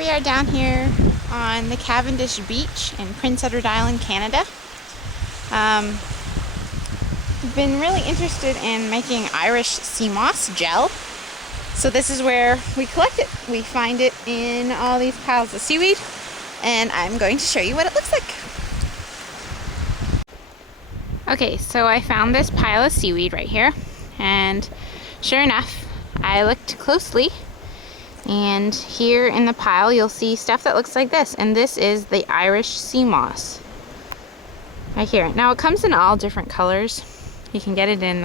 we are down here on the Cavendish Beach in Prince Edward Island, Canada. I've been really interested in making Irish sea moss gel. So this is where we collect it. We find it in all these piles of seaweed, and I'm going to show you what it looks like. Okay, so I found this pile of seaweed right here, and sure enough, I looked closely, and here in the pile you'll see stuff that looks like this, and this is the Irish sea moss right here. Now it comes in all different colors. You can get it in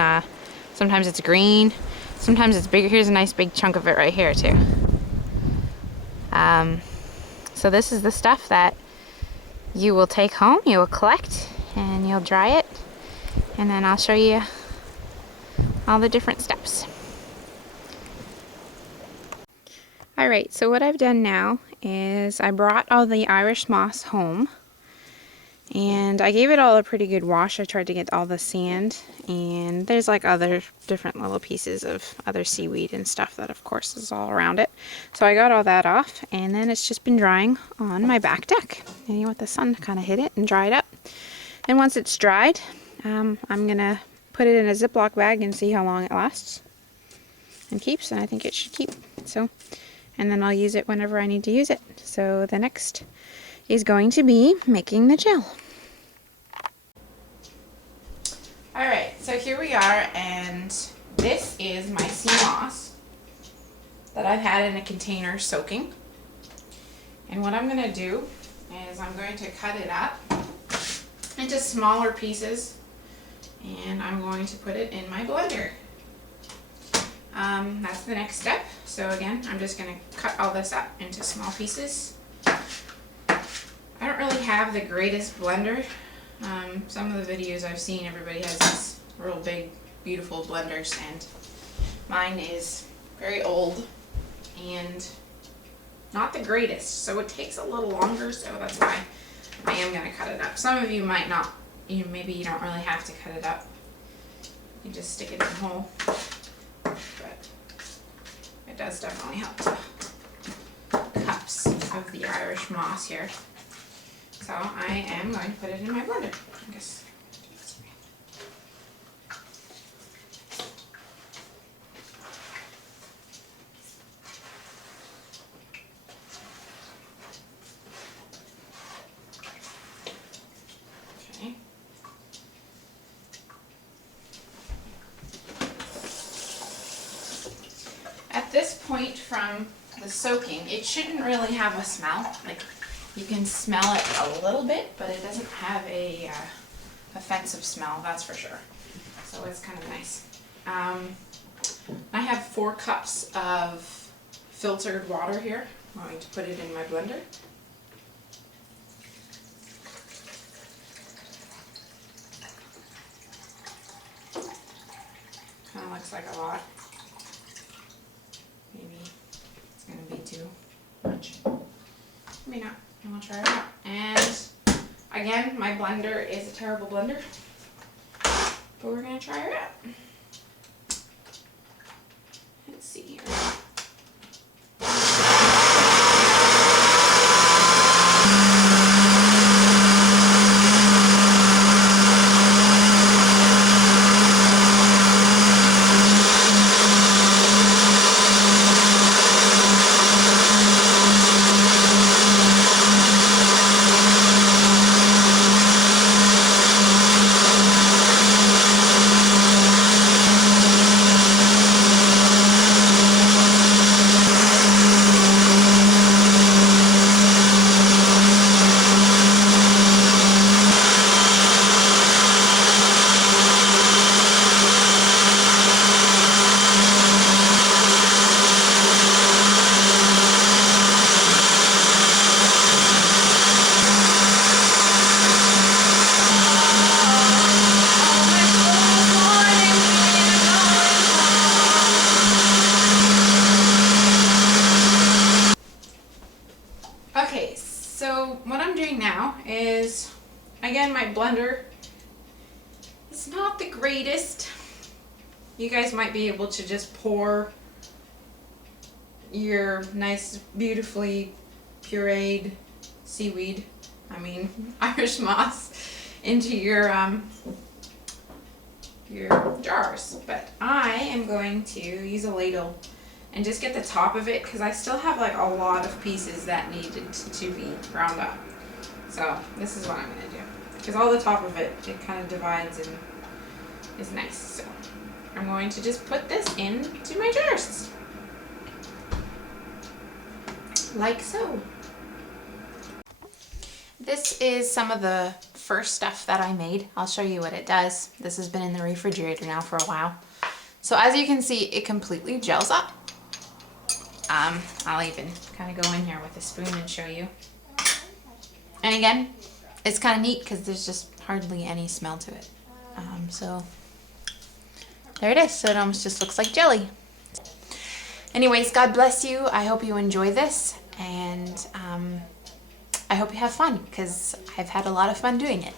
sometimes it's green, sometimes it's bigger. Here's a nice big chunk of it right here too. So this is the stuff that you will take home, you will collect, and you'll dry it, and then I'll show you all the different steps. Alright, so what I've done now is I brought all the Irish moss home, and I gave it all a pretty good wash. I tried to get all the sand, and there's like other different little pieces of other seaweed and stuff that of course is all around it. So I got all that off, and then it's just been drying on my back deck. And you let the sun kind of hit it and dry it up. And once it's dried, I'm gonna put it in a Ziploc bag and see how long it lasts and keeps, and I think it should keep. So, and then I'll use it whenever I need to use it. So the next is going to be making the gel. Alright, so here we are, and this is my sea moss that I've had in a container soaking. And what I'm going to do is I'm going to cut it up into smaller pieces, and I'm going to put it in my blender. That's the next step. So again, I'm just going to cut all this up into small pieces. I don't really have the greatest blender. Some of the videos I've seen, everybody has these real big, beautiful blenders, and mine is very old and not the greatest, so it takes a little longer, so that's why I am going to cut it up. Some of you might not, maybe you don't really have to cut it up. You just stick it in whole, but it does definitely help the cups of the Irish moss here. So I am going to put it in my blender. I guess. Okay. At this point from the soaking, it shouldn't really have a smell. Like, you can smell it a little bit, but it doesn't have a offensive smell, that's for sure. So it's kind of nice. I have 4 cups of filtered water here. I'm going to put it in my blender. Kind of looks like a lot. Maybe it's going to be too much. Maybe not. And we'll try it out. And again, my blender is a terrible blender, but we're going to try it out. Let's see here. Okay, so what I'm doing now is, again, my blender is not the greatest. You guys might be able to just pour your nice, beautifully pureed seaweed, Irish moss, into your jars. But I am going to use a ladle and just get the top of it, because I still have like a lot of pieces that needed to be ground up. So this is what I'm going to do, because all the top of it kind of divides and is nice. So I'm going to just put this into my jars, like so. This is some of the first stuff that I made. I'll show you what it does. This has been in the refrigerator now for a while. So as you can see, it completely gels up. I'll even kind of go in here with a spoon and show you. And again, it's kind of neat because there's just hardly any smell to it. So there it is. So it almost just looks like jelly. Anyways, God bless you. I hope you enjoy this, and I hope you have fun, because I've had a lot of fun doing it.